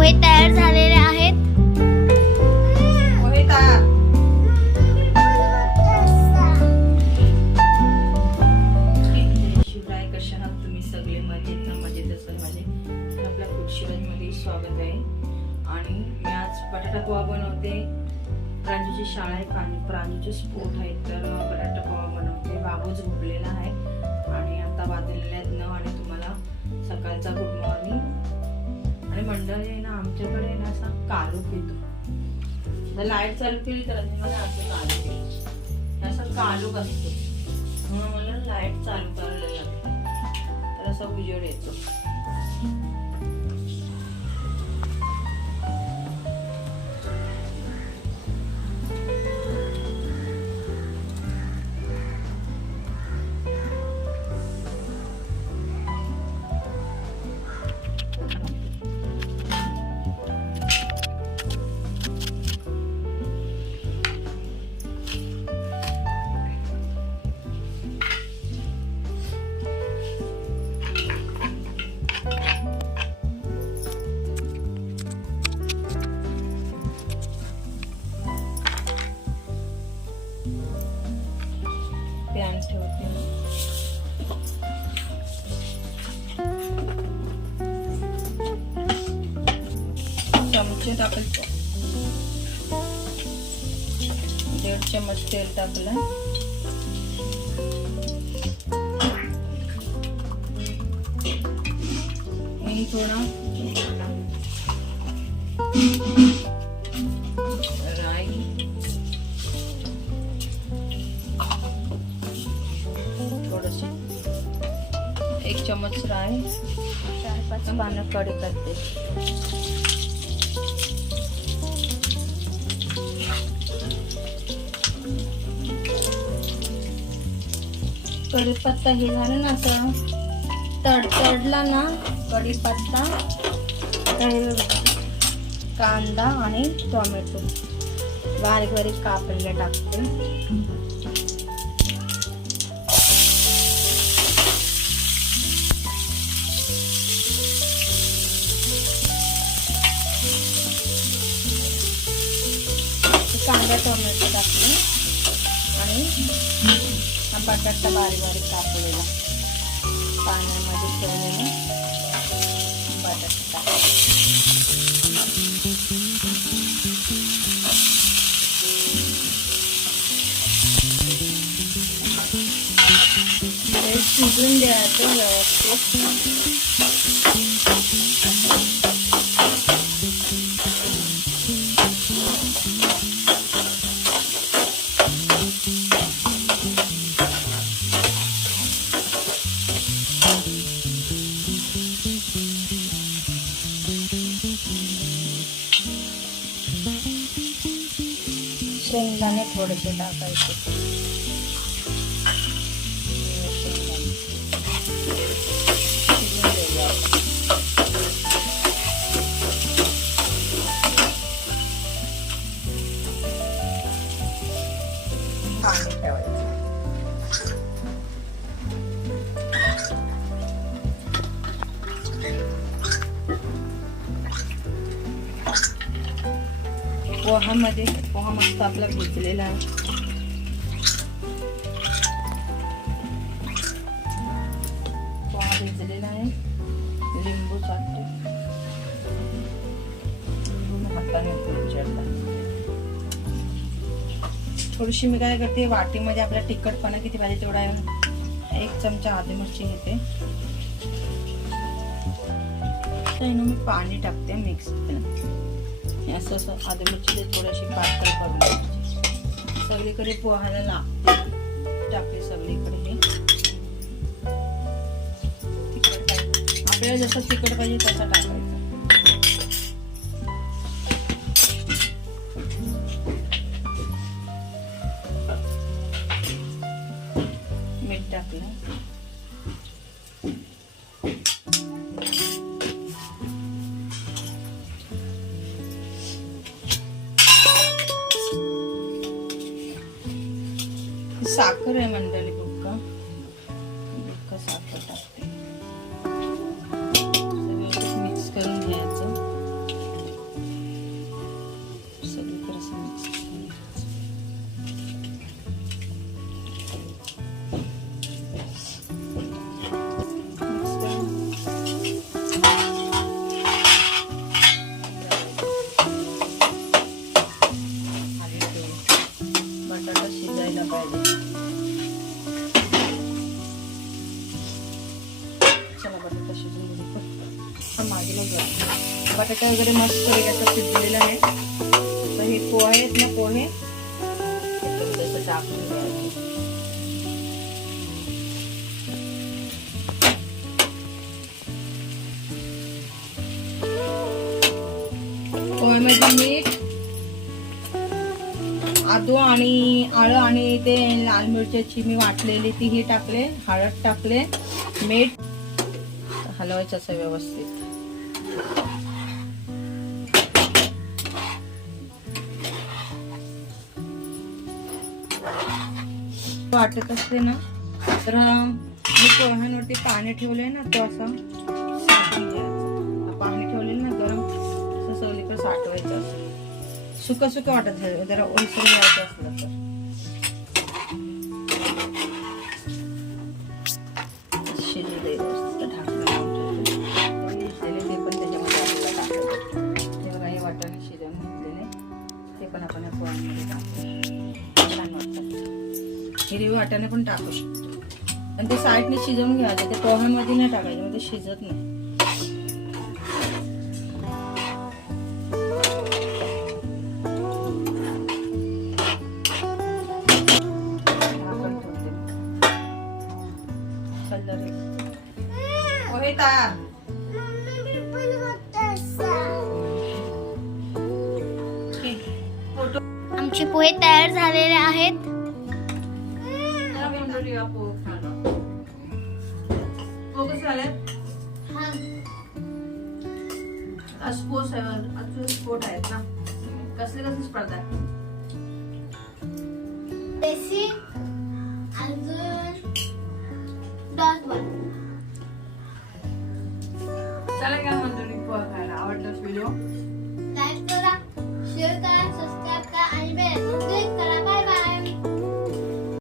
पोहे तयार झालेले आहेत. पोहे तयार. शिवराय, कशा आहात तुम्ही सगळे? मजेत ना? मजेत असाल माझे. आपल्या फूड शिवायमध्ये स्वागत आहे. आणि मी आज बटाटा पोहा बनवते. प्रांजूची शाळा आहे, प्रांजूचे स्पोर्ट आहे, तर बटाटा पोहा बनवते. बाबू झोपलेला आहे आणि आता वाजलेले आहेत 9 आणि तुम्हाला सकाळचा गुड मॉर्निंग. आणि मंडळी आहे ना, आमच्याकडे ना असा कालूक येतो. जर लाईट चालू केली तर मला असं कालूक येतो, असा कालूक असतो. म्हणून मला लाईट चालू करायला लागते, तर असा उजेड येतो. पॅन ठेवते. चमचे टाकायचे. 1.5 चम्मच तेल टाकलं. आणि थोडा राई, थोडस 1 चम्मच राई, 4-5 पानं कढीपत्ते. कढीपत्ता हे झालं ना, असं तडतडला ना कढीपत्ता, कांदा आणि टोमॅटो बारीक बारीक कापलेले टाकते. कांदा टोमॅटो टाकले आणि हा बटाटा बारीक बारीक कापलेला पाण्यामध्ये ठेवलेला बटाटा टाकला. शिजून द्यायचं व्यवस्थित. शेंगदाणे थोडेसे टाकायचे. पाणी ठेवायचं. पोहा मस्त आपला भिजलेला आहे. पोहा भिजलेला आहे. लिंबू टाकते. हाताने चिरता. थोडीशी मी काय करते, वाटीमध्ये आपला तिखटपणा किती पाहिजे तेवढा 1 चमचा आधी मिरची घेते. मी पाणी टाकते मिक्स. असं असं आधी मिरची थोडीशी पातळ करून घ्यायची. सगळीकडे पोहायला लागते. टाकते सगळीकडे. हे तिखट पाहिजे आपल्याला, जसं तिखट पाहिजे तसं टाकायचं. मीठ टाकलं. साखर आहे मंडळी, बुक्का साखर टाकते. व्यवस्थित मिक्स करून घ्यायचं. बटाटा वगैरे मस्त याचा शिजलेला आहे. तर हे पोहे आहेत ना, पोहे त्याचं टाकून द्यायचे. पोह्यामध्ये मीठ, आदू आणि आळं आणि ते लाल मिरच्याची मी वाटलेली तीही टाकले, हळद टाकले, मीठ. हलवायचं असं व्यवस्थित. वाटत असते ना तर मी पोह्यांवरती पाणी ठेवलंय ना, तो असं साठवून घ्यायचं. पाणी ठेवलेलं ना गरम, असं सगळीकडे साठवायचं. असं सुकं सुकं वाटत आहे, जरा ओलसर घ्यायचं असलं तर. शिजू दे व्यवस्थित, ढाकणं शिजलेले ते पण त्याच्यामध्ये आपल्याला टाकायचं. ते बघा, हे वाटाणे शिजवून घेतलेले ते पण आपण या पोह्यांमध्ये टाकतो. छान वाटतात. हिरवी वाटाणे पण टाकू शकतो, आणि ते साईडने शिजवून घ्यायचे. ते पोह्यांमध्ये नाही टाकायचे, मग ते शिजत नाही. पोहे तयार. आमचे पोहे तयार झालेले आहेत. स्पोर्ट आहेत ना, कसले कसले स्पर्धा आहेत? चला काय म्हणतो पोहा खायला. आवडला व्हिडिओ?